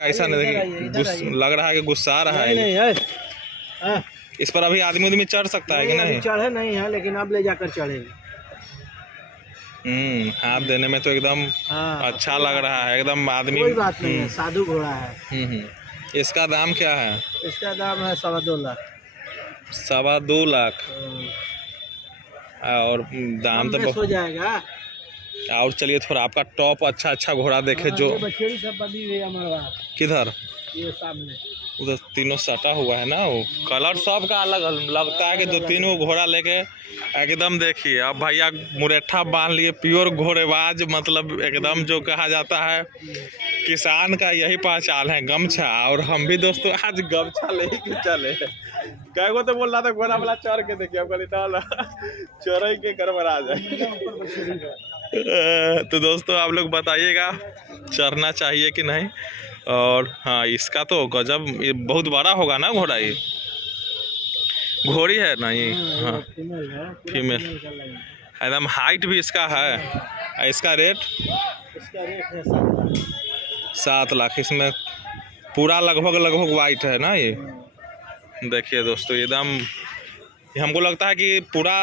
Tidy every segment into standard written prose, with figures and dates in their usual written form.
ऐसा नहीं लग रहा है कि गुस्सा रहा है। नहीं है। इस पर अभी आदमी चढ़ सकता है कि नहीं? चढ़े नहीं है, लेकिन अब ले जाकर चढ़ेंगे। हाथ देने में तो एकदम अच्छा लग रहा है, एकदम आदमी। कोई बात नहीं है, साधु घोड़ा है। इसका दाम क्या है? इसका दाम है 2.25 लाख। 2.25 लाख। और दाम तो बहुत हो जाएगा। और चलिए थोड़ा आपका टॉप अच्छा घोड़ा देखे। जो बछेड़ी सब बंधी हुई है हमारे पास। किधर? ये सामने उधर तीनों सटा हुआ है ना। वो कलर सब का अलग लगता है कि 2-3 घोड़ा लेके एकदम देखिए। अब भैया मुरेठा बांध लिए, प्योर घोड़ेबाज, मतलब एकदम जो कहा जाता है किसान का यही पहचान है, गमछा। और हम भी दोस्तों आज गमछा ले के चले। कई को तो बोल रहा था घोड़ा वाला चढ़ के देखिए, चढ़ के कर आ जाए। तो दोस्तों आप लोग बताइएगा चढ़ना चाहिए कि नहीं। और हाँ, इसका तो गजब, ये बहुत बड़ा होगा ना घोड़ा। ये घोड़ी है ना ये? हाँ, फीमेल एकदम। हाइट भी इसका है। इसका रेट है 7 लाख। इसमें पूरा लगभग वाइट है ना ये। देखिए दोस्तों एकदम, हमको लगता है कि पूरा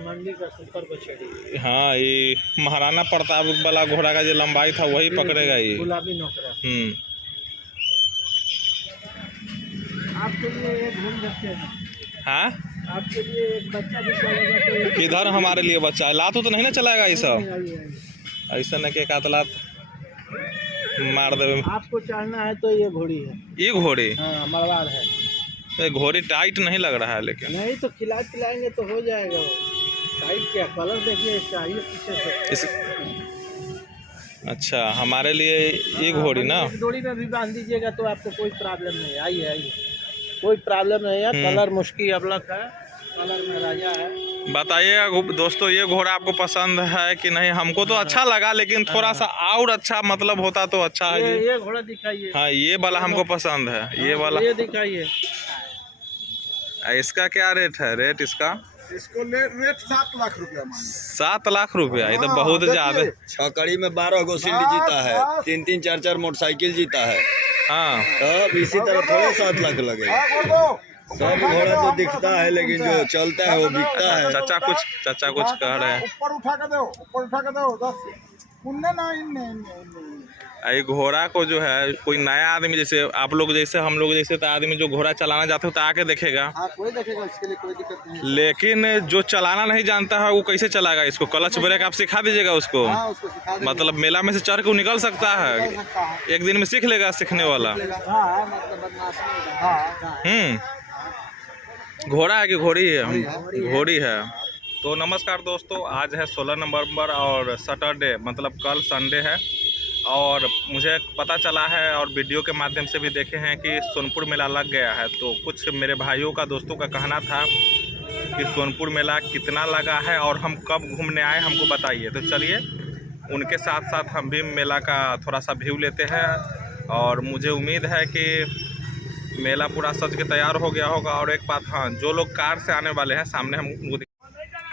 मंडी का सुपर बछड़ी। हाँ, ये महाराणा प्रताप वाला घोड़ा का जो लंबाई था वही पकड़ेगा ये। गुलाबी नोकरा। आपके लिए एक घूम सकते हैं। हाँ, आपके लिए एक बच्चा भी चलेगा तो किधर हमारे लिए बच्चा है? लात तो नहीं ना चलाएगा ये सब? ऐसा नहीं कि एक लात मार देवे। आपको चढ़ना है तो ये घोड़ी है। ये घोड़ी? हाँ, मरवाड़ है। घोड़ी टाइट नहीं लग रहा है लेकिन। नहीं तो खिलाएंगे तो हो जाएगा। टाइट क्या, कलर देखिए इसका, ये पीछे से। अच्छा, हमारे लिए ये घोड़ी ना। डोरी में भी बांध दीजिएगा तो आपको कोई प्रॉब्लम नहीं। आइए, कोई प्रॉब्लम नहीं है। कलर मुश्की अबलक है, कलर में राजा है। बताइएगा दोस्तों ये घोड़ा आपको पसंद है कि नहीं? हमको तो अच्छा लगा, लेकिन थोड़ा सा और अच्छा मतलब होता तो अच्छा है। ये घोड़ा दिखाइए। हाँ, ये वाला हमको पसंद है। ये वाला ये दिखाइए। इसका क्या रेट है? रेट इसका इसको रेट 7 लाख रुपया। 7 लाख रुपया? ये तो बहुत ज्यादा। 6 कड़ी में 12 गो सिल्ड जीता है, 3-3, 4-4 मोटरसाइकिल जीता है। हाँ, तब इसी तरह थोड़े 7 लाख लगेगा। सब घोड़ा तो दिखता है, लेकिन जो चलता है वो बिकता है। चाचा कुछ कह रहे हैं। ऊपर उठा के दो, ऊपर उठा के दो। 10 उन्ने ना इन्ने। ये घोड़ा को जो है कोई नया आदमी, जैसे आप लोग जैसे हम लोग जैसे तो आदमी जो घोड़ा चलाना चाहते हो तो आके देखेगा। हाँ, कोई देखेगा, इसके लिए कोई दिक्कत नहीं। लेकिन जो चलाना नहीं जानता है वो कैसे चलाएगा इसको? क्लच ब्रेक आप सिखा दीजिएगा उसको। हाँ, उसको सिखा देंगे। मतलब मेला में से चढ़ के वो निकल सकता है? एक दिन में सीख लेगा सीखने वाला? हाँ, मतलब बदमाशी। घोड़ा है कि घोड़ी है? घोड़ी है। तो नमस्कार दोस्तों, आज है 16 नवंबर और सैटरडे, मतलब कल संडे है। और मुझे पता चला है और वीडियो के माध्यम से भी देखे हैं कि सोनपुर मेला लग गया है। तो कुछ मेरे भाइयों का, दोस्तों का कहना था कि सोनपुर मेला कितना लगा है और हम कब घूमने आए, हमको बताइए। तो चलिए उनके साथ साथ हम भी मेला का थोड़ा सा व्यू लेते हैं। और मुझे उम्मीद है कि मेला पूरा सज के तैयार हो गया होगा। और एक बात, हाँ, जो लोग कार से आने वाले हैं, सामने हम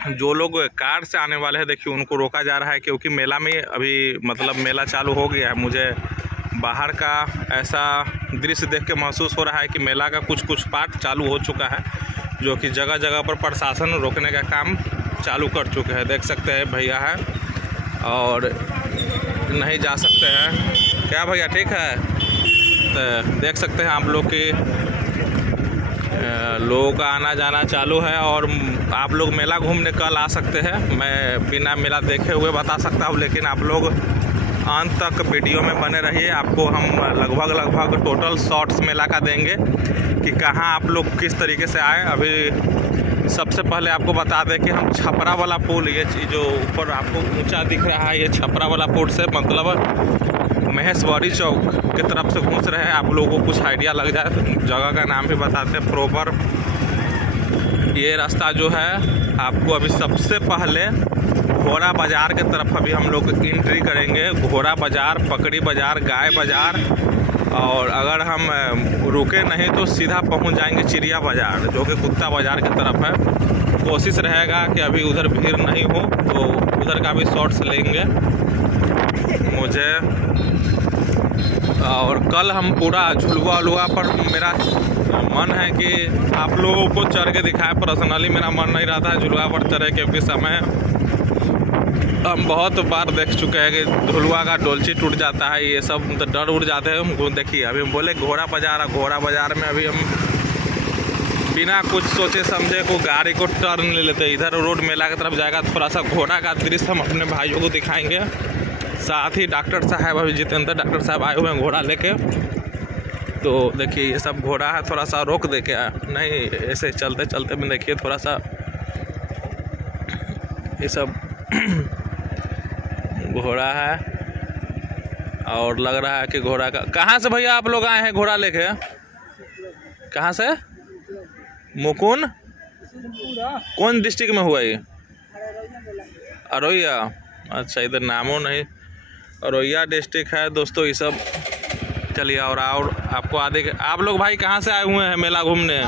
जो लोग कार से आने वाले हैं देखिए उनको रोका जा रहा है, क्योंकि मेला में अभी मतलब मेला चालू हो गया है। मुझे बाहर का ऐसा दृश्य देख के महसूस हो रहा है कि मेला का कुछ पार्ट चालू हो चुका है, जो कि जगह जगह पर प्रशासन रोकने का काम चालू कर चुके हैं। देख सकते हैं भैया है और नहीं जा सकते हैं। क्या भैया ठीक है? तो देख सकते हैं आप लोग कि लोगों का आना जाना चालू है। और आप लोग मेला घूमने कल आ सकते हैं, मैं बिना मेला देखे हुए बता सकता हूँ। लेकिन आप लोग अंत तक वीडियो में बने रहिए, आपको हम लगभग टोटल शॉट्स मेला का देंगे कि कहाँ आप लोग किस तरीके से आए। अभी सबसे पहले आपको बता दें कि हम छपरा वाला पुल, ये चीज़ जो ऊपर आपको ऊंचा दिख रहा है, ये छपरा वाला पुल से मतलब महेशवरी चौक की तरफ से घुस रहे हैं। आप लोगों को कुछ आइडिया लग जाए तो जगह का नाम भी बताते हैं प्रॉपर। ये रास्ता जो है आपको अभी सबसे पहले घोड़ा बाज़ार के तरफ अभी हम लोग एंट्री करेंगे। घोड़ा बाज़ार, पकड़ी बाज़ार, गाय बाज़ार, और अगर हम रुके नहीं तो सीधा पहुंच जाएंगे चिड़िया बाज़ार, जो कि कुत्ता बाज़ार की तरफ है। कोशिश रहेगा कि अभी उधर भीड़ नहीं हो, तो उधर का भी शॉट्स लेंगे। मुझे और कल हम पूरा झुलवा उलवा पर मेरा मन है कि आप लोगों को चढ़ के दिखाए। पर्सनली मेरा मन नहीं रहता है झुलवा पर चढ़े, क्योंकि समय हम बहुत बार देख चुके हैं कि झुलवा का डोलची टूट जाता है, ये सब तो डर उड़ जाते हैं हमको। देखिए अभी हम बोले घोड़ा बाज़ार में अभी हम बिना कुछ सोचे समझे को गाड़ी को टर्न ले लेते हैं। इधर रोड मेला की तरफ जाएगा, थोड़ा सा घोड़ा का दृश्य हम अपने भाइयों को दिखाएंगे। साथ ही डॉक्टर साहब अभी जितेंद्र डॉक्टर साहब आए हुए हैं घोड़ा लेके। तो देखिए ये सब घोड़ा है, थोड़ा सा रोक दे के नहीं ऐसे चलते चलते में देखिए थोड़ा सा ये सब घोड़ा है। और लग रहा है कि घोड़ा का कहाँ से भैया आप लोग आए हैं घोड़ा लेके? कहाँ से? मुकुंद कौन डिस्ट्रिक्ट में हुआ ये? अरोया। अच्छा इधर नामो नहीं, अरोया डिस्ट्रिक्ट है दोस्तों ये सब। चलिए और आपको आधे आप लोग भाई कहाँ से आए हुए हैं मेला घूमने?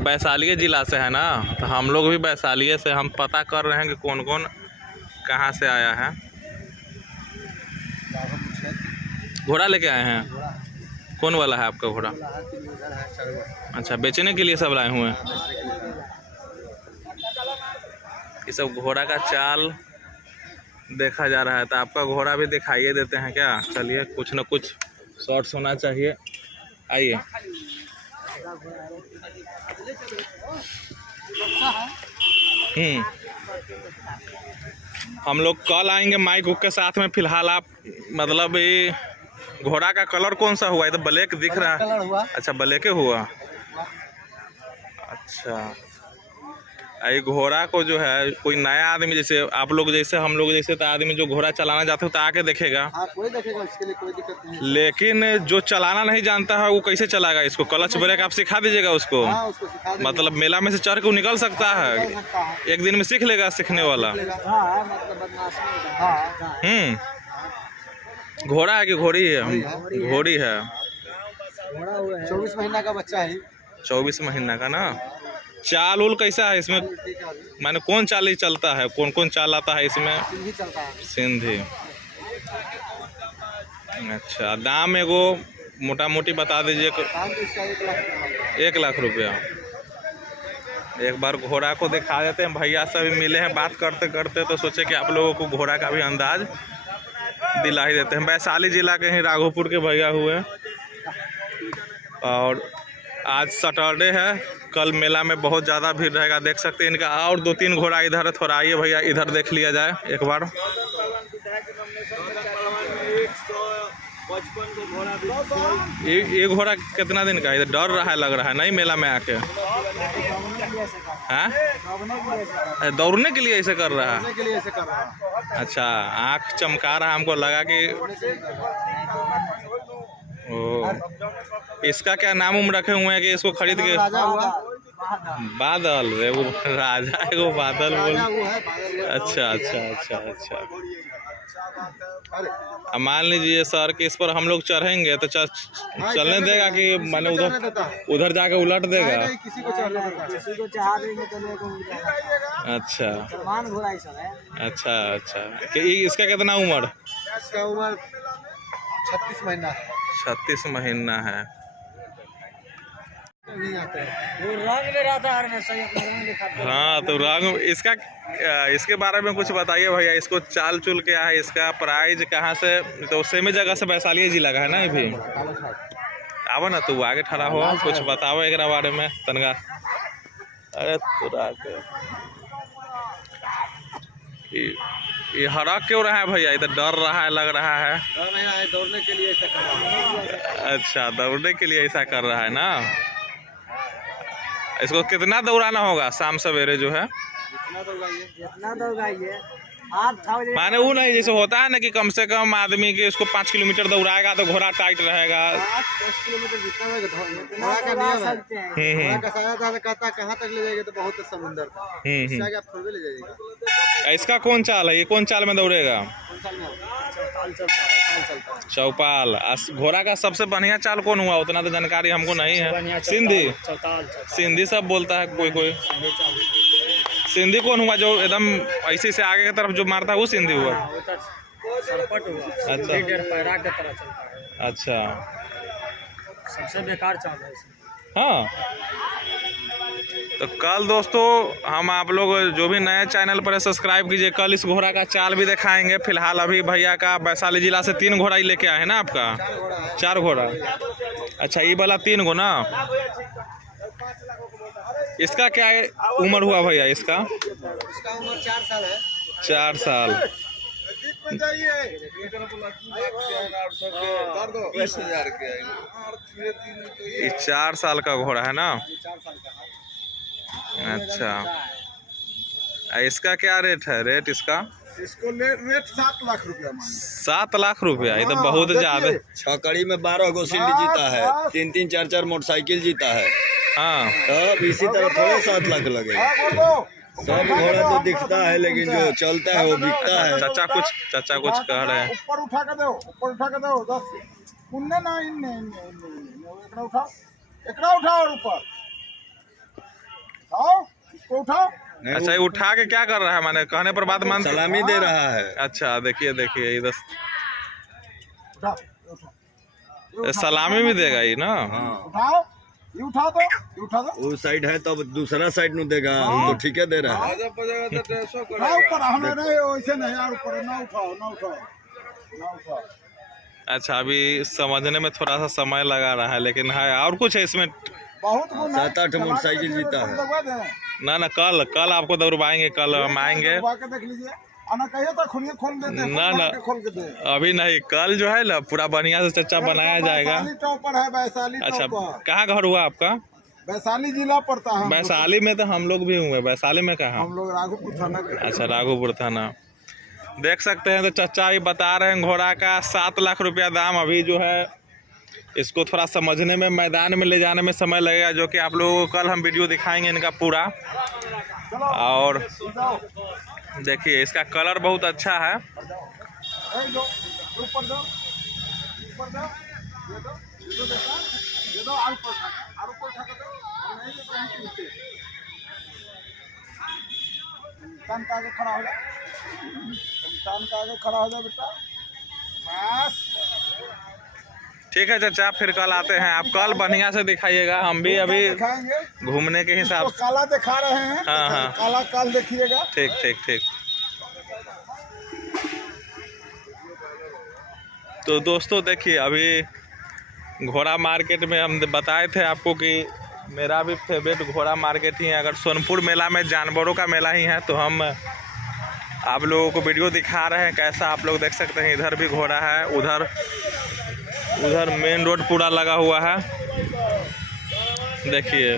वैशाली जिला से है ना? तो हम लोग भी वैशाली से हम पता कर रहे हैं कि कौन कौन कहाँ से आया है। घोड़ा लेके आए हैं? कौन वाला है आपका घोड़ा? अच्छा बेचने के लिए सब लाए हुए हैं। ये सब घोड़ा का चाल देखा जा रहा है, तो आपका घोड़ा भी दिखाइए देते हैं क्या? चलिए कुछ न कुछ शॉर्ट्स होना चाहिए। आइए हम लोग कल आएंगे माइक के साथ में। फिलहाल आप मतलब ये घोड़ा का कलर कौन सा हुआ है? तो ब्लैक दिख रहा है। अच्छा ब्लैक हुआ। अच्छा ये घोड़ा को जो है कोई नया आदमी जैसे आप लोग जैसे हम लोग जैसे तो आदमी जो घोड़ा चलाना चाहते हो तो आके देखेगा। हाँ, कोई देखेगा, इसके लिए कोई दिक्कत नहीं। लेकिन जो चलाना नहीं जानता है वो कैसे चलाएगा इसको? क्लच ब्रेक आप सिखा दीजिएगा उसको? हाँ, उसको सिखा देंगे। मतलब मेला में से चढ़ के निकल सकता है? एक दिन में सीख लेगा सीखने वाला? घोड़ा है कि घोड़ी है? घोड़ी है। 24 महीना का बच्चा है। 24 महीना का ना। चाल उल कैसा है इसमें? माने कौन चाल ही चलता है? कौन कौन चाल आता है इसमें? सिंधी चलता है। सिंधी। अच्छा दाम एगो मोटा मोटी बता दीजिए। दाम तो इसका 1 लाख रुपया। एक बार घोड़ा को दिखा देते हैं। भैया सभी मिले हैं, बात करते करते तो सोचे कि आप लोगों को घोड़ा का भी अंदाज दिला ही देते हैं। वैशाली जिला के ही राघोपुर के भैया हुए। और आज सैटरडे है, कल मेला में बहुत ज़्यादा भीड़ रहेगा, देख सकते हैं इनका। और 2-3 घोड़ा इधर है, थोड़ा आइए भैया इधर देख लिया जाए एक बार। ये घोड़ा कितना दिन का है? इधर डर रहा है लग रहा है नहीं मेला में आके? हाँ दौड़ने के लिए ऐसे कर रहा है? अच्छा आँख चमका रहा है, हमको लगा कि इसका क्या नाम उम रखे हुए हैं कि इसको खरीद के? बादल। एगो राजा एगो बादल बोल। अच्छा अच्छा अच्छा अच्छा। अब मान लीजिए सर कि इस पर हम लोग चढ़ेंगे तो चलने देगा कि माने उधर जाके उलट देगा? किसी को चढ़ा देंगे तो अच्छा घोड़ा ही सब है। अच्छा अच्छा। इसका कितना उम्र? इसका उम्र 36 महीना है। 36 महीना है। वो रंग में रहता है। हाँ तो रंग इसका इसके बारे में कुछ बताइए भैया। इसको चाल चुल क्या है? इसका प्राइस कहाँ से? तो सेमी जगह से वैशाली जिला का है ना? ये भी आवा ना तू आगे ठहरा हो, कुछ बताओ एक बारे में तनगा। अरे ये हरा क्यों रहा है भैया? इधर डर रहा है लग रहा है। दौड़ने के लिए ऐसा कर रहा है। अच्छा दौड़ने के लिए ऐसा कर रहा है ना। इसको कितना दौड़ाना होगा शाम सवेरे जो है? जितना दौड़ाइए माने वो नहीं जैसे होता है ना कि कम से कम आदमी के इसको 5 किलोमीटर दौड़ाएगा तो घोड़ा टाइट रहेगा। 10 किलोमीटर जितना घोड़ा का नियम है। घोड़ा का सारा था कहता कहाँ तक ले जाएगा तो बहुत समुंदर था, इससे आगे आप थोड़े ले जाइएगा। इसका कौन चाल है? ये कौन चाल में दौड़ेगा? चौपाल। घोड़ा का सबसे बढ़िया चाल कौन हुआ? उतना तो जानकारी हमको नहीं है। सिंधी सिंधी सब बोलता है कोई कोई। सिंधी कौन हुआ जो एकदम ऐसे से आगे की तरफ जो मारता है वो सिंधी हुआ? सरपट हुआ, अच्छा। डेढ़ पैरा की तरह चलता है, अच्छा, सबसे बेकार चाल है इसमें। हाँ। तो कल दोस्तों हम आप लोग जो भी नए चैनल पर सब्सक्राइब कीजिए, कल इस घोड़ा का चाल भी दिखाएंगे। फिलहाल अभी भैया का वैशाली जिला से 3 घोड़ा ही लेके आए हैं ना आपका? 4 घोड़ा। अच्छा, ये वाला 3 गो ना। इसका क्या उम्र हुआ भैया इसका? इसका उम्र 4 साल है। 4 साल। ये 4 साल का घोड़ा है ना? अच्छा, इसका क्या रेट है? रेट इसका इसको रेट 7 लाख रुपया। 7 लाख रुपया? ये तो बहुत ज्यादा। छकड़ी में 12 गो सीढ़ी जीता है, 3-3 4-4 मोटरसाइकिल जीता है। हाँ, तब इसी तरह थोड़े 7 लाख लगेगा। सब घोड़ा तो दिखता है लेकिन जो चलता है वो बिकता है। चाचा कुछ कह रहे हैं। ऊपर उठा के दो, ऊपर उठा के दो। 10 उन्ने ना इन्ने एकड़ा उठाओ, एकड़ा उठाओ और ऊपर आओ, इसको उठाओ। अच्छा, ये उठा के क्या कर रहा है? माने कहने पर बात मान सलामी दे रहा है। अच्छा, देखिए इधर उठाओ, उठाओ। सलामी भी देगा ये ना? हाँ, उठाओ, ये उठा दो, ये उठा दो। वो साइड है तब दूसरा साइड नु देगा, हम तो ठीक है दे रहा है। ना ऊपर हमें नहीं, वैसे नहीं यार, ऊपर ना उठाओ, ना उठाओ, ना उठाओ। अच्छा, अभी समझने में थोड़ा सा समय लगा रहा है, लेकिन है और कुछ है इसमें? बहुत गुण है। 7-8 मोटरसाइकिल जीता है। ना कल आपको दौड़वाएंगे, कल हम आएंगे। देख लीजिए, आना कहिए तो खुलिए, खोल देते हैं। ना खोल के दे। अभी नहीं, कल जो है ना पूरा बढ़िया से चच्चा बनाया जाएगा। वैशाली टॉपर है, वैशाली अच्छा, टॉपर। कहाँ घर हुआ आपका? वैशाली जिला पड़ता है। वैशाली में तो हम लोग भी हुए। वैशाली में कहाँ? हम लोग राघोपुर थाना के। अच्छा, राघोपुर थाना। देख सकते हैं तो चच्चा ही बता रहे हैं घोड़ा का 7 लाख रुपया दाम। अभी जो है इसको थोड़ा समझने में, मैदान में ले जाने में समय लगेगा, जो कि आप लोगों को कल हम वीडियो दिखाएंगे इनका पूरा। और देखिए इसका कलर बहुत अच्छा है। खड़ा हो जाए बेटा, बस। ठीक है चाचा, फिर कल आते हैं। आप कल बढ़िया से दिखाइएगा, हम भी अभी दिखाएंगे। घूमने के हिसाब से। काला दिखा रहे हैं। हाँ, हाँ। काला काल देखिएगा। ठीक। तो दोस्तों देखिए, अभी घोड़ा मार्केट में हम बताए थे आपको कि मेरा भी फेवरेट घोड़ा मार्केट ही है। अगर सोनपुर मेला में जानवरों का मेला ही है, तो हम आप लोगों को वीडियो दिखा रहे हैं कैसा। आप लोग देख सकते हैं इधर भी घोड़ा है, उधर मेन रोड पूरा लगा हुआ है। देखिए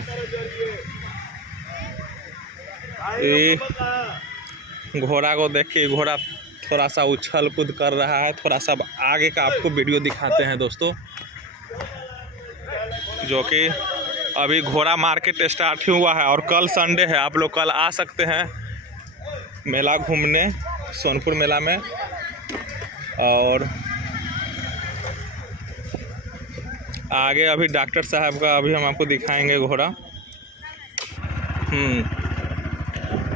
ये घोड़ा को देखिए, घोड़ा थोड़ा सा उछल कूद कर रहा है। थोड़ा सा आगे का आपको वीडियो दिखाते हैं दोस्तों, जो कि अभी घोड़ा मार्केट स्टार्ट ही हुआ है। और कल संडे है, आप लोग कल आ सकते हैं मेला घूमने, सोनपुर मेला में। और आगे अभी डॉक्टर साहब का अभी हम आपको दिखाएंगे घोड़ा।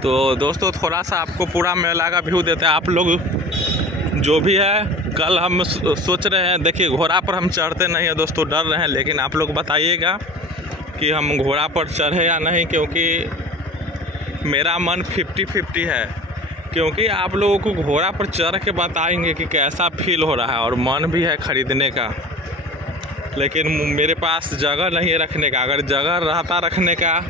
तो दोस्तों थोड़ा सा आपको पूरा मेला का व्यू देते हैं। आप लोग जो भी है, कल हम सोच रहे हैं, देखिए घोड़ा पर हम चढ़ते नहीं है दोस्तों, डर रहे हैं। लेकिन आप लोग बताइएगा कि हम घोड़ा पर चढ़े या नहीं, क्योंकि मेरा मन 50-50 है। क्योंकि आप लोगों को घोड़ा पर चढ़ के बताएंगे कि कैसा फील हो रहा है, और मन भी है खरीदने का, लेकिन मेरे पास जगह नहीं है रखने का। अगर जगह रहता रखने का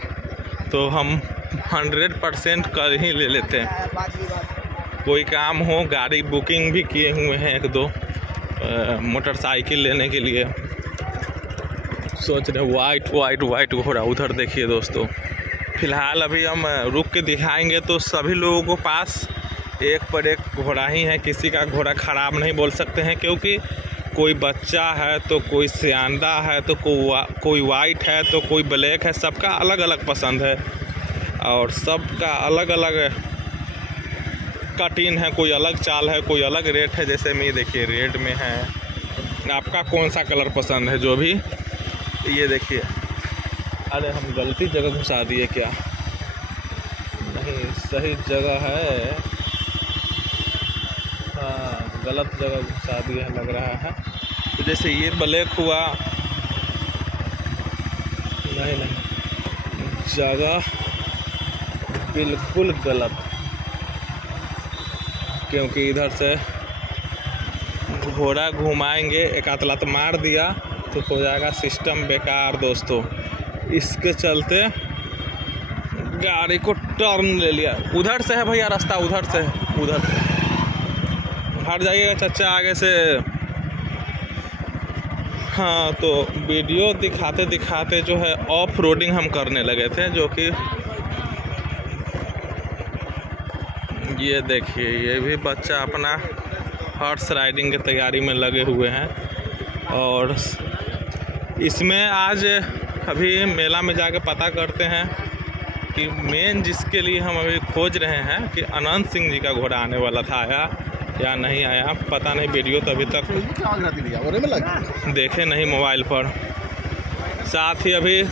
तो हम 100% कर ही ले लेते हैं। कोई काम हो, गाड़ी बुकिंग भी किए हुए हैं 1-2 मोटरसाइकिल लेने के लिए। सोच रहे वाइट घोड़ा उधर देखिए दोस्तों। फ़िलहाल अभी हम रुक के दिखाएंगे तो सभी लोगों को पास एक पर एक घोड़ा ही है। किसी का घोड़ा ख़राब नहीं बोल सकते हैं, क्योंकि कोई बच्चा है तो कोई सियांदा है तो कोई वाइट है तो कोई ब्लैक है। सबका अलग अलग पसंद है और सबका अलग अलग कटिंग है। कोई अलग चाल है, कोई अलग रेट है। जैसे मैं देखिए रेड में है। आपका कौन सा कलर पसंद है जो भी, ये देखिए। अरे हम गलती जगह घुसा दिए क्या? नहीं, सही जगह है। हाँ गलत जगह घुसा दिया लग रहा है। तो जैसे ये ब्लैक हुआ, नहीं जगह बिल्कुल गलत, क्योंकि इधर से घोड़ा घुमाएंगे, एक आध लात मार दिया तो हो जाएगा सिस्टम बेकार दोस्तों। इसके चलते गाड़ी को टर्न ले लिया। उधर से है भैया रास्ता, उधर से हट जाइएगा चाचा आगे से। हाँ, तो वीडियो दिखाते दिखाते जो है ऑफ रोडिंग हम करने लगे थे, जो कि ये देखिए ये भी बच्चा अपना हॉर्स राइडिंग की तैयारी में लगे हुए हैं। और इसमें आज अभी मेला में जाके पता करते हैं कि मेन जिसके लिए हम अभी खोज रहे हैं कि अनंत सिंह जी का घोड़ा आने वाला था, आया या नहीं आया पता नहीं। वीडियो तो अभी तक देखे नहीं मोबाइल पर। साथ ही अभी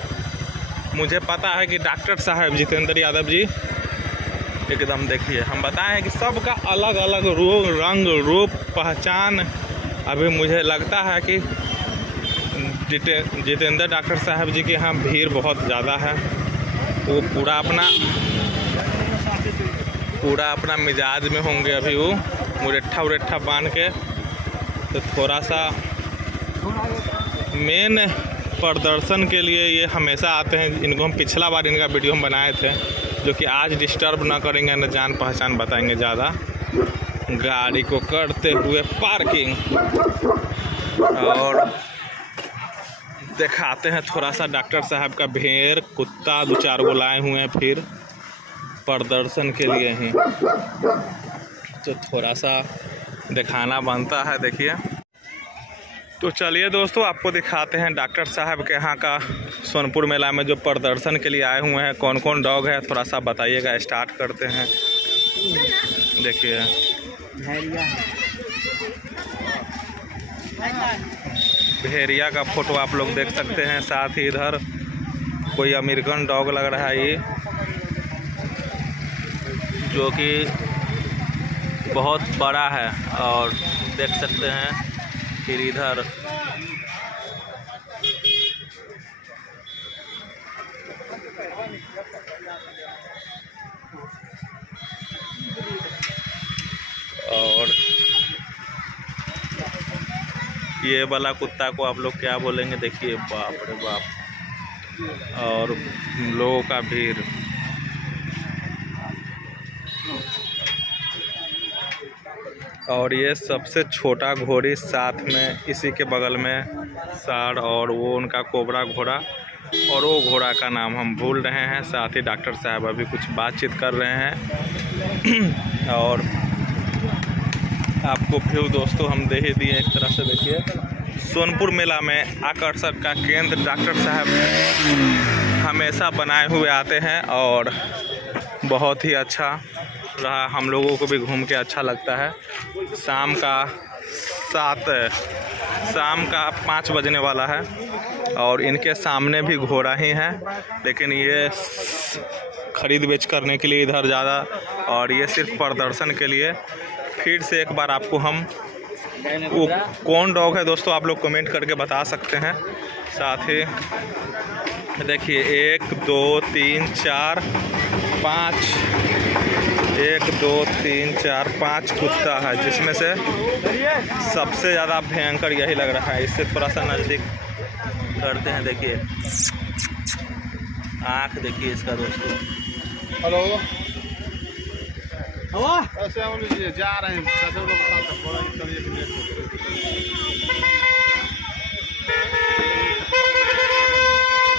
मुझे पता है कि डॉक्टर साहब जितेंद्र यादव जी, एकदम देखिए हम बताए हैं कि सबका अलग अलग रंग रूप पहचान। अभी मुझे लगता है कि जितेंद्र डॉक्टर साहब जी के यहाँ भीड़ बहुत ज़्यादा है। वो पूरा अपना मिजाज में होंगे अभी, वो मुरेठा बांध के। तो थोड़ा सा मेन प्रदर्शन के लिए ये हमेशा आते हैं। इनको हम पिछला बार इनका वीडियो हम बनाए थे, जो कि आज डिस्टर्ब ना करेंगे, न जान पहचान बताएंगे ज़्यादा। गाड़ी को करते हुए पार्किंग और दिखाते हैं थोड़ा सा डॉक्टर साहब का भेड़ कुत्ता 2-4 गो लाए हुए हैं फिर प्रदर्शन के लिए ही, तो थोड़ा सा दिखाना बनता है। देखिए तो चलिए दोस्तों आपको दिखाते हैं डॉक्टर साहब के यहाँ का सोनपुर मेला में जो प्रदर्शन के लिए आए हुए हैं कौन कौन डॉग है, थोड़ा सा बताइएगा। स्टार्ट करते हैं। देखिए भेड़िया का फोटो आप लोग देख सकते हैं। साथ ही इधर कोई अमेरिकन डॉग लग रहा है ये, जो कि बहुत बड़ा है और देख सकते हैं। फिर इधर और ये वाला कुत्ता को आप लोग क्या बोलेंगे, देखिए बाप रे बाप। और लोगों का भीड़। और ये सबसे छोटा घोड़ी, साथ में इसी के बगल में साड़ और वो उनका कोबरा घोड़ा, और वो घोड़ा का नाम हम भूल रहे हैं। साथ ही डॉक्टर साहब अभी कुछ बातचीत कर रहे हैं। और आपको व्यू दोस्तों हम दे ही दिए एक तरह से। देखिए सोनपुर मेला में आकर्षण का केंद्र डॉक्टर साहब हमेशा बनाए हुए आते हैं और बहुत ही अच्छा रहा। हम लोगों को भी घूम के अच्छा लगता है। शाम का 5 बजने वाला है और इनके सामने भी घोड़ा ही है, लेकिन ये खरीद बेच करने के लिए इधर ज़्यादा, और ये सिर्फ प्रदर्शन के लिए। फिर से एक बार आपको हम वो कौन डॉग है दोस्तों आप लोग कमेंट करके बता सकते हैं। साथ ही देखिए 1 2 3 4 5 1 2 3 4 5 कुत्ता है, जिसमें से सबसे ज़्यादा भयंकर यही लग रहा है। इससे थोड़ा सा नज़दीक करते हैं। देखिए आँख देखिए इसका दोस्तों। हेलो ऐसे हम जा रहे हैं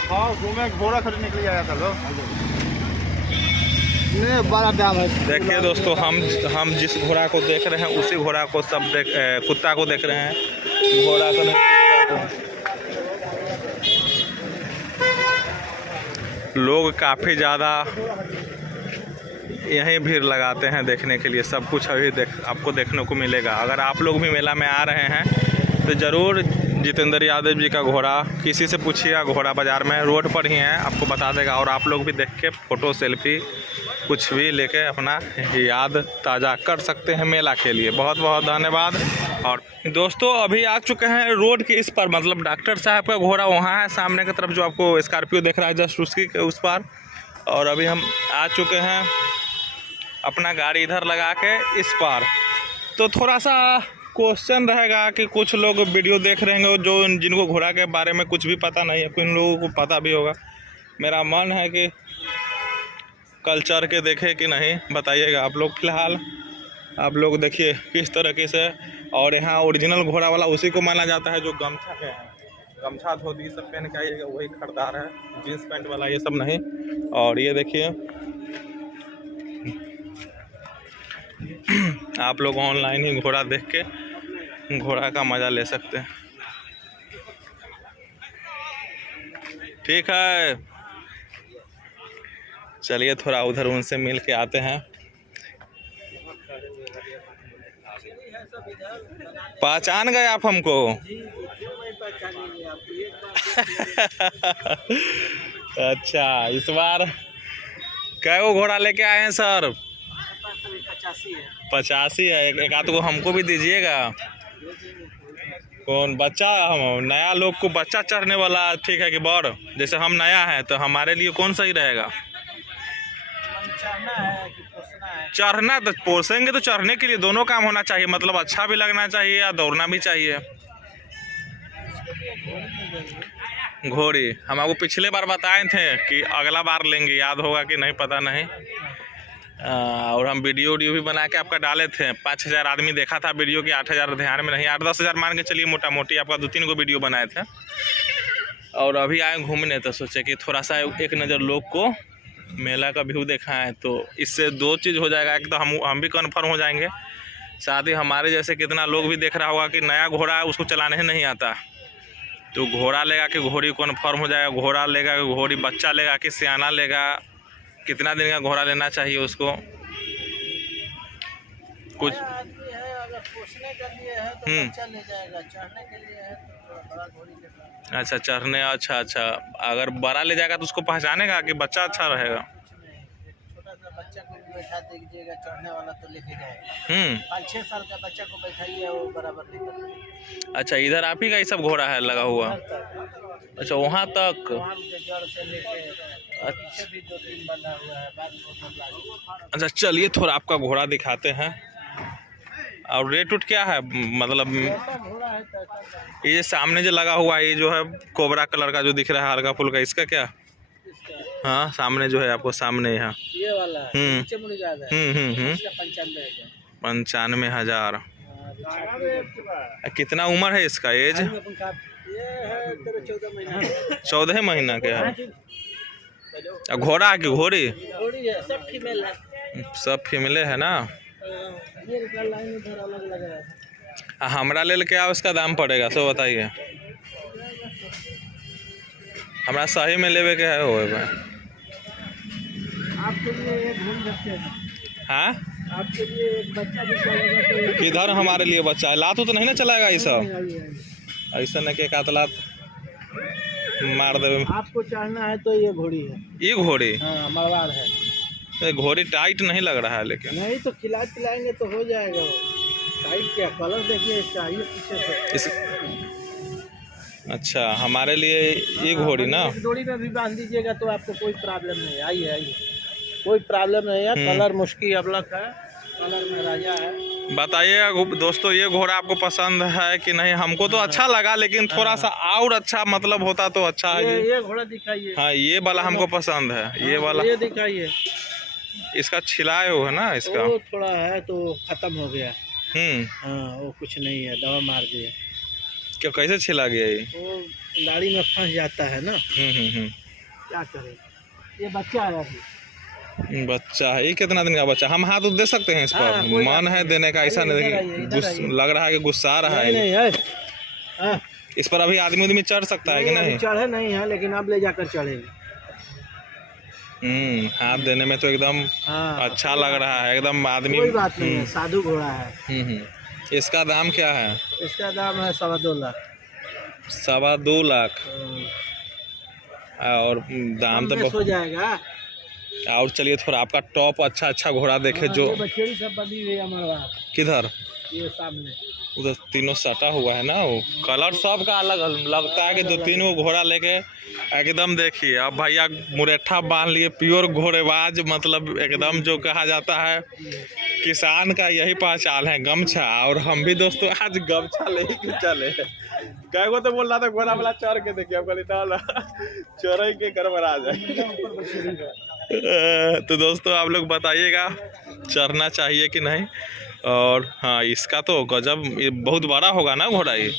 हाँ घूमे घोड़ा खरीदने के लिए आया था लोग। बड़ा दाम है। देखिए दोस्तों हम जिस घोड़ा को देख रहे हैं उसी घोड़ा को सब कुत्ता को देख रहे हैं, घोड़ा को नहीं। लोग काफ़ी ज़्यादा यहीं भीड़ लगाते हैं देखने के लिए। सब कुछ अभी आपको देखने को मिलेगा। अगर आप लोग भी मेला में आ रहे हैं तो ज़रूर जितेंद्र यादव जी का घोड़ा, किसी से पूछिएगा घोड़ा बाज़ार में रोड पर ही है, आपको बता देगा। और आप लोग भी देख के फ़ोटो सेल्फी कुछ भी लेके अपना याद ताज़ा कर सकते हैं मेला के लिए। बहुत बहुत धन्यवाद। और दोस्तों अभी आ चुके हैं रोड के इस पर, मतलब डॉक्टर साहब का घोड़ा वहाँ है सामने की तरफ, जो आपको स्कॉर्पियो दिख रहा है जस्ट उसकी उस पार। और अभी हम आ चुके हैं अपना गाड़ी इधर लगा के इस पार। तो थोड़ा सा क्वेश्चन रहेगा कि कुछ लोग वीडियो देख रहे हैं जो जिनको घोड़ा के बारे में कुछ भी पता नहीं है, कुछ लोगों को पता भी होगा। मेरा मन है कि कल्चर के देखे कि नहीं, बताइएगा आप लोग। फिलहाल आप लोग देखिए किस तरीके से। और यहाँ ओरिजिनल घोड़ा वाला उसी को माना जाता है जो गमछा पे है, गमछा धोती सब पहन के आइएगा, वही खरीदार है, जीन्स पैंट वाला ये सब नहीं। और ये देखिए आप लोग ऑनलाइन ही घोड़ा देख के घोड़ा का मज़ा ले सकते हैं। ठीक है, चलिए थोड़ा उधर उनसे मिल के आते हैं। पहचान गए आप हमको? अच्छा, इस बार कै गो घोड़ा लेके आए हैं सर? 85 है। एक आध को हमको भी दीजिएगा। कौन बच्चा? हम नया लोग को बच्चा चढ़ने वाला ठीक है कि बड़? जैसे हम नया है तो हमारे लिए कौन सही रहेगा? चढ़ना तो पोसेंगे तो चढ़ने के लिए दोनों काम होना चाहिए, मतलब अच्छा भी लगना चाहिए या दौड़ना भी चाहिए। घोड़ी हम आपको पिछले बार बताए थे कि अगला बार लेंगे, याद होगा कि नहीं पता नहीं। और हम वीडियो भी बना के आपका डाले थे। 5000 आदमी देखा था वीडियो की, 8000 ध्यान में नहीं, 8-10 हज़ार मान के चलिए मोटा मोटी। आपका 2-3 गो वीडियो बनाए थे। और अभी आए घूमने तो सोचे कि थोड़ा सा एक नज़र लोग को मेला का व्यू देखा है, तो इससे 2 चीज़ हो जाएगा। एक तो हम भी कन्फर्म हो जाएंगे, साथ ही हमारे जैसे कितना लोग भी देख रहा होगा कि नया घोड़ा है उसको चलाने ही नहीं आता, तो घोड़ा लेगा कि घोड़ी कन्फर्म हो जाएगा। घोड़ा लेगा कि घोड़ी बच्चा लेगा कि सियाना लेगा, कितना दिन का घोड़ा लेना चाहिए उसको कुछ। अच्छा चढ़ने, अच्छा अगर बड़ा ले जाएगा तो उसको पहचानेगा कि बच्चा अच्छा रहेगा? छोटा सा बच्चा को भी बैठा दीजिएगा, चढ़ने वाला तो लेके जाएगा। 5-6 साल का बच्चा को बैठाइए वो बराबर लेकर। अच्छा, इधर आप ही का ये सब घोड़ा है लगा हुआ? अच्छा, वहाँ तक जड़ से लेके अच्छा भी 2-3 बंधा हुआ है। अच्छा चलिए थोड़ा आपका घोड़ा दिखाते हैं। और रेट उट क्या है, मतलब ये सामने जो लगा हुआ है ये जो है कोबरा कलर का जो दिख रहा है हल्का फुल्का, इसका क्या? हाँ सामने जो है आपको सामने यहाँ ये वाला 95,000। कितना उम्र है इसका? एज 14 महीना के है। घोड़ा है कि घोड़ी? सब फीमेल है। सब फीमेले है ना। हमरा ले क्या उसका दाम पड़ेगा सो बताइए। हमरा सही में लेवे के है हो आपके लिए एक घूम सकते हैं। हाँ आपके लिए एक बच्चा भी चलेगा तो किधर हमारे लिए बच्चा है? लात तो नहीं ना चलाएगा ये सब? ऐसा न के कातलात मार देवे। आपको चढ़ना है तो ये घोड़ी है। ये घोड़ी? हाँ मरवाड़ है। घोड़ी टाइट नहीं लग रहा है लेकिन। नहीं तो खिलाएंगे तो हो जाएगा वो। टाइट क्या, कलर देखिए चाहिए पीछे से। अच्छा हमारे लिए ये घोड़ी ना। डोरी में भी बांध दीजिएगा तो आपको कोई प्रॉब्लम नहीं है। आइए कोई प्रॉब्लम नहीं है। कलर मुश्किल अबलक है, कलर में राजा है। बताइएगा दोस्तों ये घोड़ा आपको पसंद है कि नहीं? हमको तो अच्छा लगा, लेकिन थोड़ा सा और अच्छा मतलब होता तो अच्छा है। ये घोड़ा दिखाइए। हाँ ये वाला हमको पसंद है। ये वाला ये दिखाइए। इसका छिलाए हो है ना इसका? वो थोड़ा है तो खत्म हो गया। हाँ वो कुछ नहीं है, दवा मार दिया। क्या कैसे छिला गया ये? वो गाड़ी में फंस जाता है ना। क्या करें, ये बच्चा है अभी। बच्चा है? ये कितना दिन का बच्चा? हम हाथ दे सकते हैं इस पर? हाँ, मन है देने का, ऐसा नहीं लग रहा है कि गुस्सा रहा है। नहीं है। इस पर अभी आदमी चढ़ सकता है कि नहीं? चढ़े नहीं है लेकिन अब ले जाकर चढ़ेंगे। हाथ देने में तो एकदम अच्छा लग रहा है एकदम आदमी। कोई बात नहीं है, साधु घोड़ा है। इसका दाम क्या है? इसका दाम है 2.25 लाख। 2.25 लाख। और दाम तो हो जाएगा। और चलिए थोड़ा आपका टॉप अच्छा घोड़ा देखे जो बछड़ी सब बनी हुई है हमारा। किधर? ये सामने उधर तीनों सटा हुआ है ना। वो कलर सबका अलग लगता है कि 2-3 वो घोड़ा लेके एकदम देखिए। अब भैया मुरेठा बांध लिए, प्योर घोड़ेबाज, मतलब एकदम जो कहा जाता है किसान का यही पहचान है, गमछा। और हम भी दोस्तों आज गमछा ले ही चले। कई को तो बोल रहा था घोड़ा वाला चढ़ के देखिए, अब चढ़ के गड़बड़ा जाए। तो दोस्तों आप लोग बताइएगा चढ़ना चाहिए कि नहीं। और हाँ, इसका तो गजब, ये बहुत बड़ा होगा ना घोड़ा। ये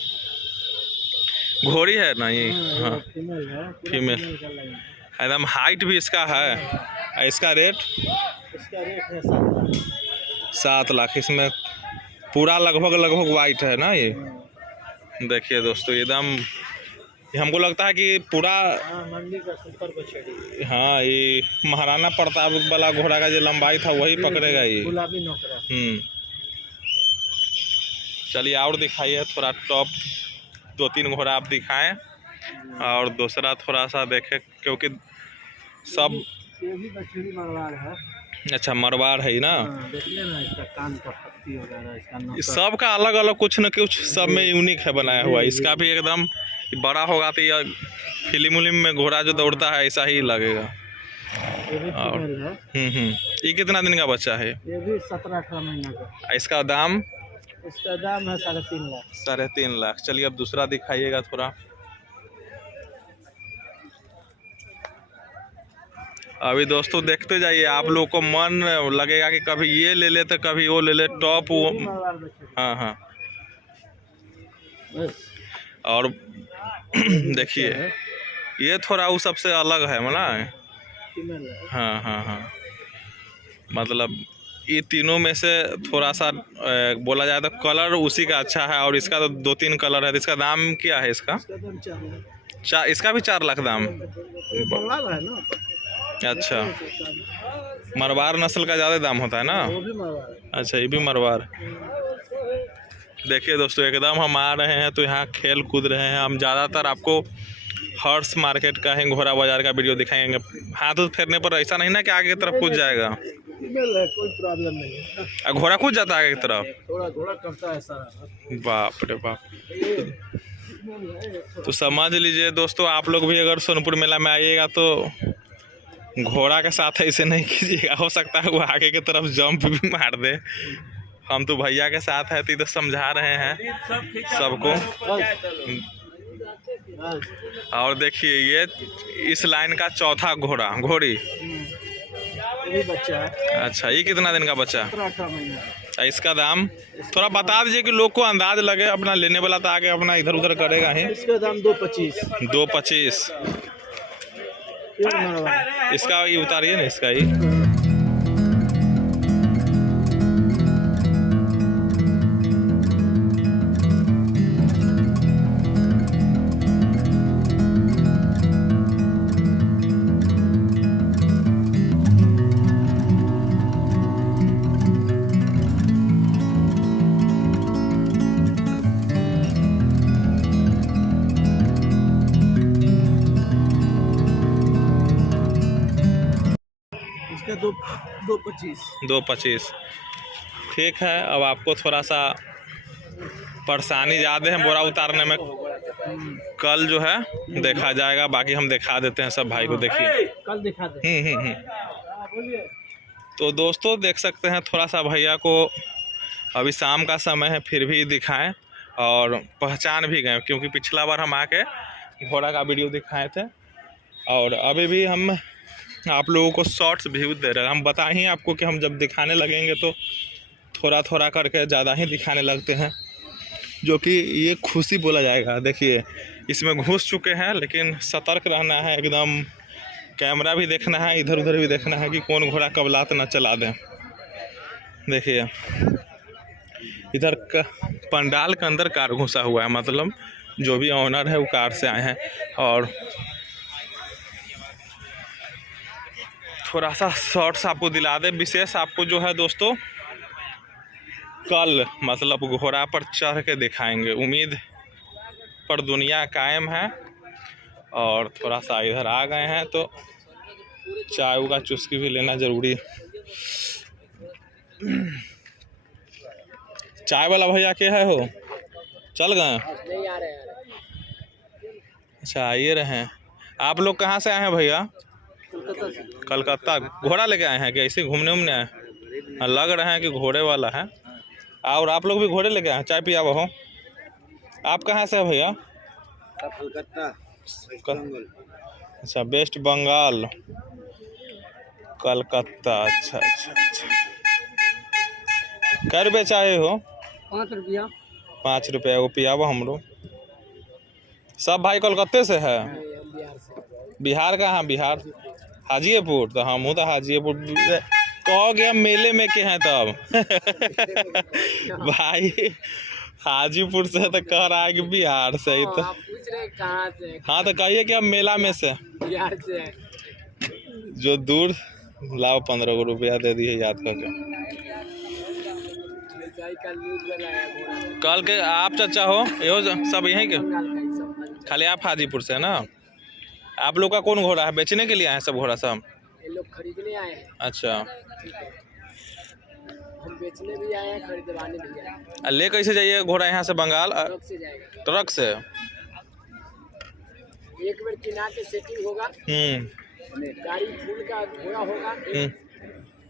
घोड़ी है ना ये? हाँ फीमेल एकदम। हाइट भी इसका है। इसका रेट है 7 लाख। इसमें पूरा लगभग वाइट है ना ये। देखिए दोस्तों एकदम, हमको लगता है कि पूरा मंडी का सुपर बछड़ी। हाँ, ये महाराणा प्रताप वाला घोड़ा का जो लंबाई था वही पकड़ेगा ये। गुलाबी नोकरा। चलिए और दिखाइए थोड़ा टॉप 2-3 घोड़ा आप दिखाएं, और दूसरा थोड़ा सा देखें, क्योंकि सब ये भी बछड़ी मरवाड़ है। अच्छा मरवाड़ है ना। देखिए ना इसका कान का पत्ती वगैरह, इसका सब का अलग अलग कुछ न कुछ सब में यूनिक है बनाया हुआ। इसका भी एकदम बड़ा होगा तो यह फिल्म में घोड़ा जो दौड़ता है ऐसा ही लगेगा। और ये कितना दिन का बच्चा है? ये भी 17-18 महीना का। इसका दाम? इसका दाम है 3.5 लाख। 3.5 लाख। चलिए अब दूसरा दिखाइएगा थोड़ा। अभी दोस्तों देखते जाइए, आप लोग को मन लगेगा कि कभी ये ले ले तो कभी वो ले ले। टॉप वो, हाँ। और देखिए ये थोड़ा वो सबसे अलग है ना। हाँ। मतलब ये तीनों में से थोड़ा सा बोला जाए तो कलर उसी का अच्छा है, और इसका तो 2-3 कलर है। तो इसका दाम क्या है? इसका इसका भी 4 लाख दाम। अच्छा, मरवार नस्ल का ज़्यादा दाम होता है ना। अच्छा, ये भी मरवार। देखिए दोस्तों एकदम हम आ रहे हैं तो यहाँ खेल कूद रहे हैं। हम ज़्यादातर आपको हॉर्स मार्केट का है, घोड़ा बाजार का वीडियो दिखाएंगे। हाथ फेरने पर ऐसा नहीं ना कि आगे की तरफ कूद जाएगा। कोई प्रॉब्लम नहीं है। घोड़ा कूद जाता है आगे की तरफ? थोड़ा करता है सारा। बाप रे बाप। तो समझ लीजिए दोस्तों, आप लोग भी अगर सोनपुर मेला में आइएगा तो घोड़ा के साथ ऐसे नहीं कीजिएगा। हो सकता है वो आगे की तरफ जंप भी मार दे। हम तो भैया के साथ है तो समझा रहे हैं सबको। और देखिए ये इस लाइन का चौथा घोड़ी। बच्चा है। अच्छा, ये कितना दिन का बच्चा? 17-18 महीना। इसका दाम थोड़ा बता दीजिए कि लोग को अंदाज लगे। अपना लेने वाला तो आगे अपना इधर उधर करेगा ही। इसका दाम 2.25। 2.25। इसका ये उतारिए ना, इसका ही। इसका 2.25। ठीक है। अब आपको थोड़ा सा परेशानी ज़्यादा है बोरा उतारने में। कल जो है देखा जाएगा, बाकी हम दिखा देते हैं सब भाई को। देखिए कल दिखा दे। तो दोस्तों देख सकते हैं थोड़ा सा भैया को अभी शाम का समय है फिर भी दिखाएं और पहचान भी गए, क्योंकि पिछला बार हम आके घोड़ा का वीडियो दिखाए थे। और अभी भी हम आप लोगों को शॉर्ट्स व्यू दे रहे हैं। हम बता ही आपको कि हम जब दिखाने लगेंगे तो थोड़ा थोड़ा करके ज़्यादा ही दिखाने लगते हैं, जो कि ये खुशी बोला जाएगा। देखिए इसमें घुस चुके हैं, लेकिन सतर्क रहना है एकदम। कैमरा भी देखना है, इधर उधर भी देखना है कि कौन घोड़ा कब लात ना चला दें। देखिए इधर पंडाल के अंदर कार घुसा हुआ है, मतलब जो भी ऑनर है वो कार से आए हैं। और थोड़ा सा शॉर्ट्स आपको दिला दे विशेष, आपको जो है दोस्तों कल मतलब घोड़ा पर चढ़ के दिखाएंगे। उम्मीद पर दुनिया कायम है। और थोड़ा सा इधर आ गए हैं तो चाय का चुस्की भी लेना जरूरी है। चाय वाला भैया क्या है हो, चल गए? नहीं आ रहे हैं। अच्छा आइए रहे हैं। आप लोग कहाँ से आए हैं भैया? कलकत्ता। घोड़ा लेके आए हैं कि ऐसे घूमने उमने आए हैं? लग रहे हैं कि घोड़े वाला है। और आप लोग भी घोड़े लेके आए हैं, चाय पिया हो? आप कहाँ से हैं भैया? कलकत्ता। अच्छा वेस्ट बंगाल, कलकत्ता। अच्छा अच्छा अच्छा। कै रुपये चाय हो? 5 रुपया। 5 रुपया वो पियाबो हमरो। सब भाई कलकत्ते से है? बिहार का? हाँ बिहार, हाजीपुर। तो हम तो हाजीपुर कहो गया मेले में के हैं तब। भाई हाजीपुर से तो कह रहा है कि बिहार से ही। तो पूछ रहे कहाँ से? हाँ तो कहिए कि हम मेला में से। बिहार से। जो दूर लाओ 15 रुपया दे दिए याद करके। कल के आप चाचा हो यो सब यहीं के? खाली आप हाजीपुर से है ना? आप लोग का कौन घोड़ा है? बेचने के लिए आए हैं सब घोड़ा सब? ये लोग खरीदने आए हैं। अच्छा हम बेचने भी आए हैं, खरीदवाने भी आए हैं। ले कैसे जाइए घोड़ा यहाँ से बंगाल? ट्रक से जाएगा। ट्रक से? एक बार किना के सेटिंग होगा। गाड़ी फुल का घोड़ा होगा।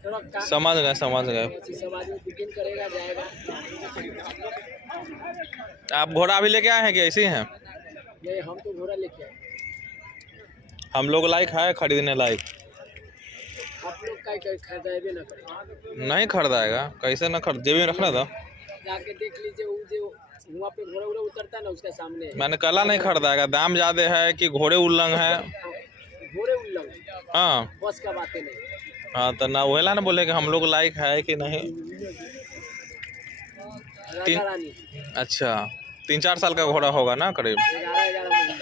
ट्रक का। समझ गए समझ गए। सब आदमी बुकिंग करेगा, जाएगा। आप घोड़ा अभी लेके आए हैं कि ऐसे ही हैं? नहीं हम तो घोड़ा लेके आए। हम लोग लायक है खरीदने लायक? आप लोग का खरीदेबे ना करें। नहीं खरीदाएगा? कैसे ना खरीद, जेबी में रखना था। जाके देख लीजिए, वो जो वहाँ पे घोड़ा उड़ा उतरता है ना, उसका सामने है। मैंने कला नहीं खरीदाएगा। दाम ज्यादा है कि घोड़े उल्लंघ है? घोड़े उल्लंघ। हाँ बस का बातें नहीं। हाँ तो ना वही ना बोले कि हम लोग लायक है कि नहीं। राजा रानी। अच्छा 3-4 साल का घोड़ा होगा ना करीब? 11 महीने।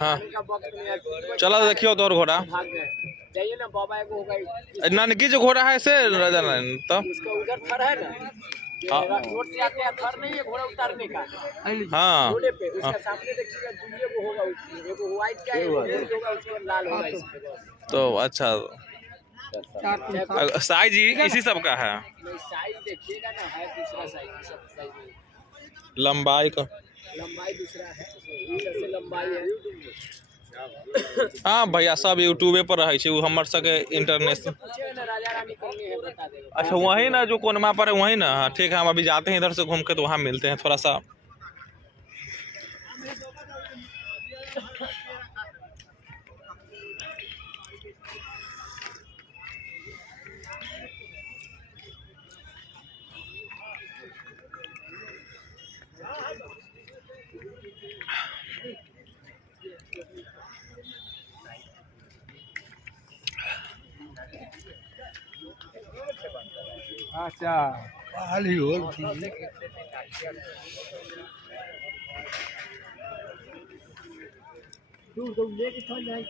हाँ चलो देखियो तो और घोड़ा जाइए ना बाबा को होगा। नानकी जो घोड़ा है से राजा रानी तो उसका उधर थर है ना, रोड से आते हैं, थर नहीं है घोड़ा उतारने का। हाँ घोड़े पे उसका सामने देखिएगा, दुनिया को होगा, एगो व्हाइट का है, एगो रेड होगा, उसके बाद लाल होगा। इस पे तो अच्छा साइज इसी सब का है? साइज देखिएगा ना, है दूसरा साइज। सब साइज लंबाई का लंबाई दूसरा है, जैसे लंबाई है। हाँ भैया सब यूट्यूबे पर रहे वो हमर सके इंटरनेशनल। राजा रानी करनी है, बता देगा। अच्छा वही ना जो कोनमा पर है वही ना? हाँ ठीक है, हम अभी जाते हैं इधर से घूम के तो वहाँ मिलते हैं थोड़ा सा। अच्छा खाली हो दूर लेके चल जाए।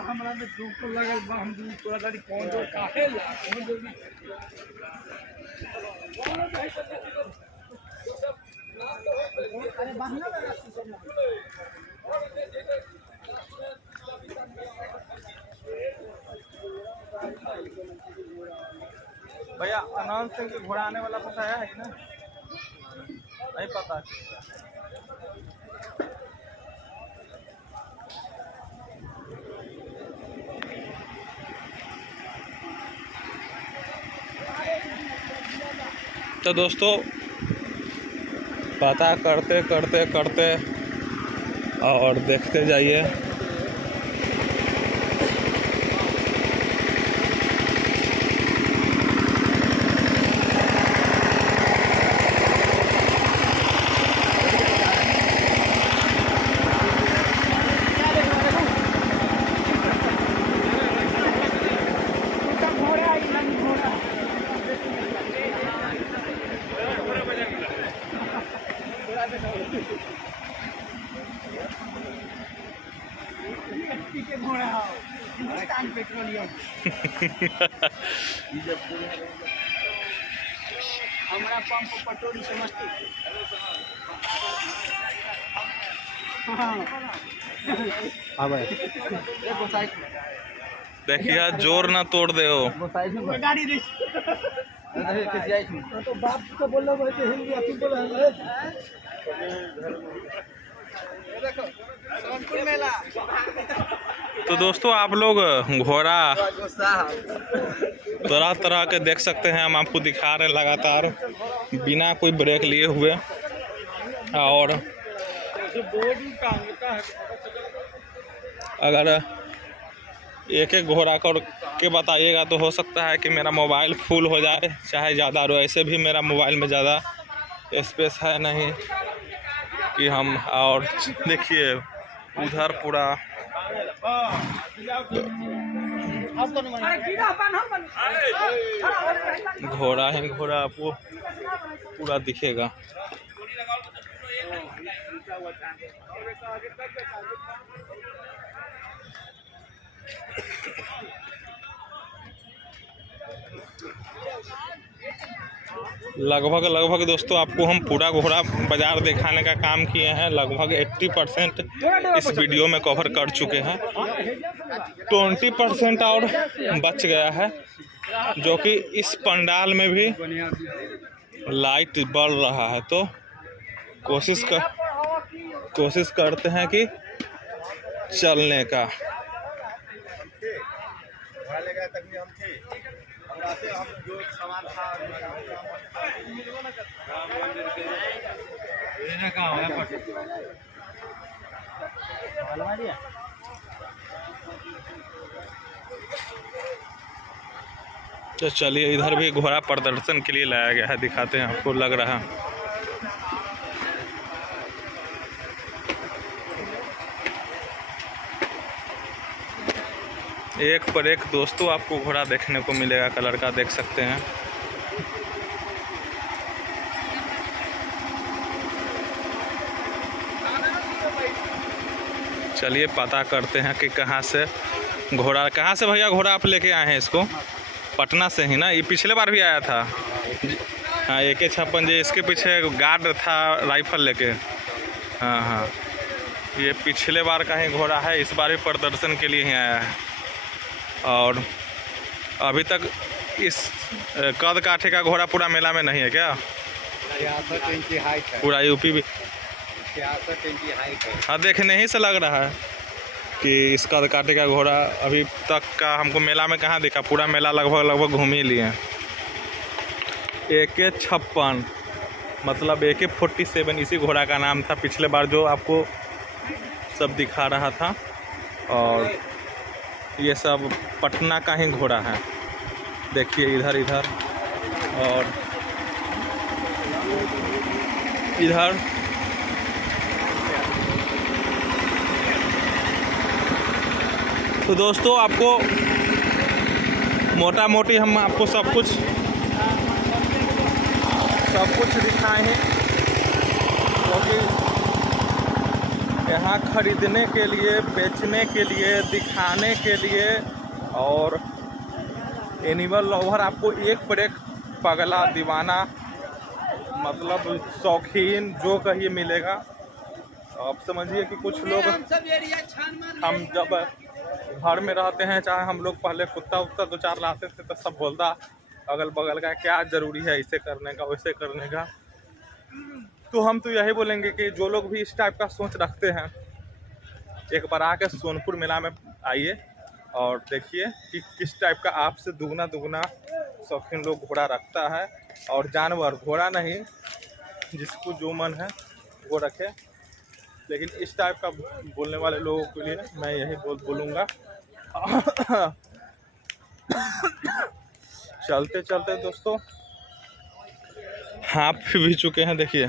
हमरा में धूप लगल बा, हम दूर तोरा गाड़ी कौन दो काहे ला कौन दो अरे बहना लगा भैया अनंत सिंह के घोड़ा आने वाला पता है कि नहीं? नहीं पता। तो दोस्तों पता करते करते करते और देखते जाइए। हिंदुस्तान पेट्रोलियम हमारा पंप पटोरी समझते। देखिए जोर ना तोड़ दे हो। गाड़ी तो बाप को बोल रहा है हिंदी आप बोल रहे हैं। देखो सोनपुर मेला। तो दोस्तों आप लोग घोड़ा तरह तरह के देख सकते हैं, हम आपको दिखा रहे हैं लगातार बिना कोई ब्रेक लिए हुए। और अगर एक एक घोड़ा के बताइएगा तो हो सकता है कि मेरा मोबाइल फुल हो जाए, चाहे ज़्यादा रो। ऐसे भी मेरा मोबाइल में ज़्यादा स्पेस है नहीं कि हम। और देखिए उधर पूरा घोड़ा ही घोड़ा आपको पूरा दिखेगा। लगभग दोस्तों आपको हम पूरा घोड़ा बाजार दिखाने का काम किए हैं। लगभग 80% इस वीडियो में कवर कर चुके हैं। 20% और बच गया है, जो कि इस पंडाल में भी लाइट बढ़ रहा है। तो कोशिश करते हैं कि चलने का। तो चलिए इधर भी घोड़ा प्रदर्शन के लिए लाया गया है, दिखाते हैं आपको। लग रहा है एक पर एक दोस्तों आपको घोड़ा देखने को मिलेगा। कलर का देख सकते हैं। चलिए पता करते हैं कि कहाँ से भैया घोड़ा आप लेके आए हैं इसको? पटना से ही ना? ये पिछले बार भी आया था। हाँ AK56 जी। इसके पीछे गार्ड था राइफल लेके। हाँ ये पिछले बार का ही घोड़ा है, इस बार भी प्रदर्शन के लिए ही आया है। और अभी तक इस कद काठे का घोड़ा पूरा मेला में नहीं है क्या? 66 इंच की हाइट है। पूरा यूपी भी 66 इंच की हाइट है। हाँ देखने ही से लग रहा है कि इस कद काठे का घोड़ा अभी तक का हमको मेला में कहाँ दिखा। पूरा मेला लगभग घूम ही लिए। AK56 मतलब AK47 इसी घोड़ा का नाम था पिछले बार, जो आपको सब दिखा रहा था। और ये सब पटना का ही घोड़ा है। देखिए इधर और इधर तो दोस्तों आपको मोटा मोटी हम आपको सब कुछ दिखाए हैं, क्योंकि यहाँ खरीदने के लिए, बेचने के लिए, दिखाने के लिए और एनिमल लवर आपको एक पर एक पगला दीवाना मतलब शौकीन जो कहिए मिलेगा। आप समझिए कि कुछ लोग, हम जब घर में रहते हैं, चाहे हम लोग पहले कुत्ता दो चार लाते थे तो सब बोलता अगल बगल का क्या ज़रूरी है इसे करने का वैसे करने का। तो हम तो यही बोलेंगे कि जो लोग भी इस टाइप का सोच रखते हैं, एक बार आके सोनपुर मेला में आइए और देखिए कि किस टाइप का आपसे दुगना शौकीन लोग घोड़ा रखता है। और जानवर, घोड़ा नहीं, जिसको जो मन है वो रखे, लेकिन इस टाइप का बोलने वाले लोगों के लिए मैं यही बोलूँगा। चलते चलते दोस्तों हाँ भी चुके हैं, देखिए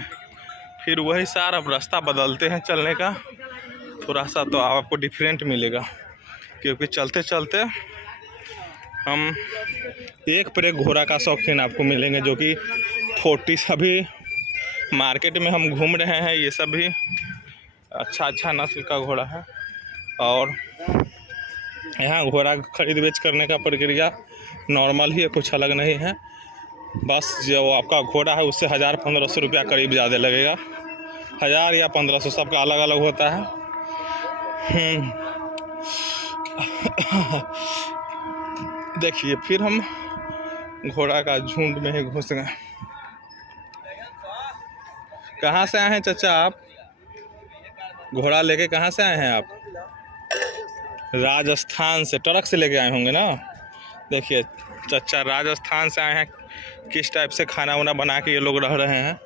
फिर वही सारा अब रास्ता बदलते हैं चलने का, थोड़ा सा तो आपको डिफरेंट मिलेगा, क्योंकि चलते चलते हम एक पर एक घोड़ा का शौकीन आपको मिलेंगे, जो कि 40 सभी मार्केट में हम घूम रहे हैं, ये सब भी अच्छा नस्ल का घोड़ा है। और यहाँ घोड़ा खरीद बेच करने का प्रक्रिया नॉर्मल ही है, कुछ अलग नहीं है। बस जो आपका घोड़ा है उससे 1000-1500 रुपया करीब ज़्यादा लगेगा, 1000 या 1500, सबका अलग अलग होता है। देखिए फिर हम घोड़ा का झुंड में ही घुस गए। कहाँ से आए हैं चाचा आप? घोड़ा लेके कहाँ से आए हैं आप? राजस्थान से, ट्रक से लेके आए होंगे ना। देखिए चाचा राजस्थान से आए हैं, किस टाइप से खाना वाना बना के ये लोग रह रहे हैं।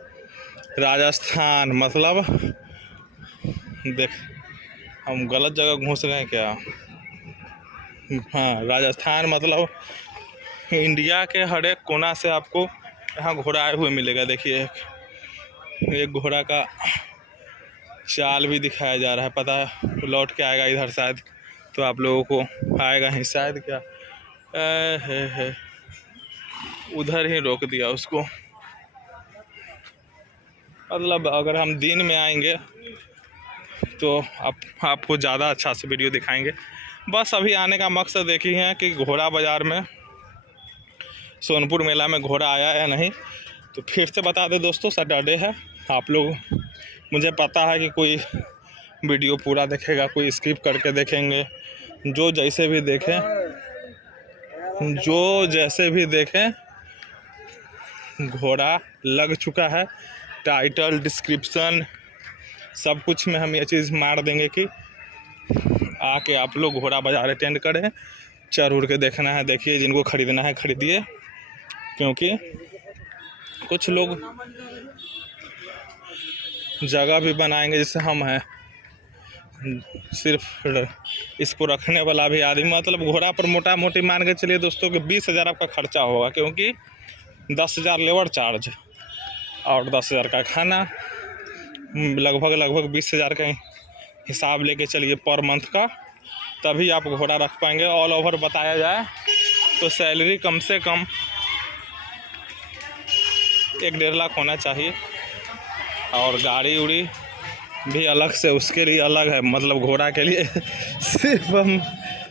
राजस्थान मतलब देख हम गलत जगह घुस गए क्या? हाँ, राजस्थान मतलब इंडिया के हर एक कोना से आपको यहाँ घोड़ा आए हुए मिलेगा। देखिए एक घोड़ा का चाल भी दिखाया जा रहा है, पता है लौट के आएगा इधर शायद, तो आप लोगों को आएगा ही शायद। क्या उधर ही रोक दिया उसको। मतलब अगर हम दिन में आएंगे तो आपको ज़्यादा अच्छा से वीडियो दिखाएंगे। बस अभी आने का मकसद एक ही है कि घोड़ा बाज़ार में, सोनपुर मेला में घोड़ा आया या नहीं। तो फिर से बता दें दोस्तों, सैटरडे है। आप लोग, मुझे पता है कि कोई वीडियो पूरा देखेगा, कोई स्किप करके देखेंगे, जो जैसे भी देखें घोड़ा लग चुका है। टाइटल, डिस्क्रिप्शन सब कुछ में हम ये चीज़ मार देंगे कि आके आप लोग घोड़ा बाज़ार अटेंड करें, चढ़ उड़ के देखना है देखिए, जिनको ख़रीदना है ख़रीदिए। क्योंकि कुछ लोग जगह भी बनाएंगे, जैसे हम हैं, सिर्फ इसको रखने वाला भी आदमी, मतलब घोड़ा पर मोटा मोटी मान के चलिए दोस्तों कि 20,000 आपका खर्चा होगा, क्योंकि 10,000 लेबर चार्ज और 10,000 का खाना, लगभग 20,000 का हिसाब लेके चलिए पर मंथ का, तभी आप घोड़ा रख पाएंगे। ऑल ओवर बताया जाए तो सैलरी कम से कम 1-1.5 लाख होना चाहिए, और गाड़ी उड़ी भी अलग से उसके लिए अलग है। मतलब घोड़ा के लिए सिर्फ हम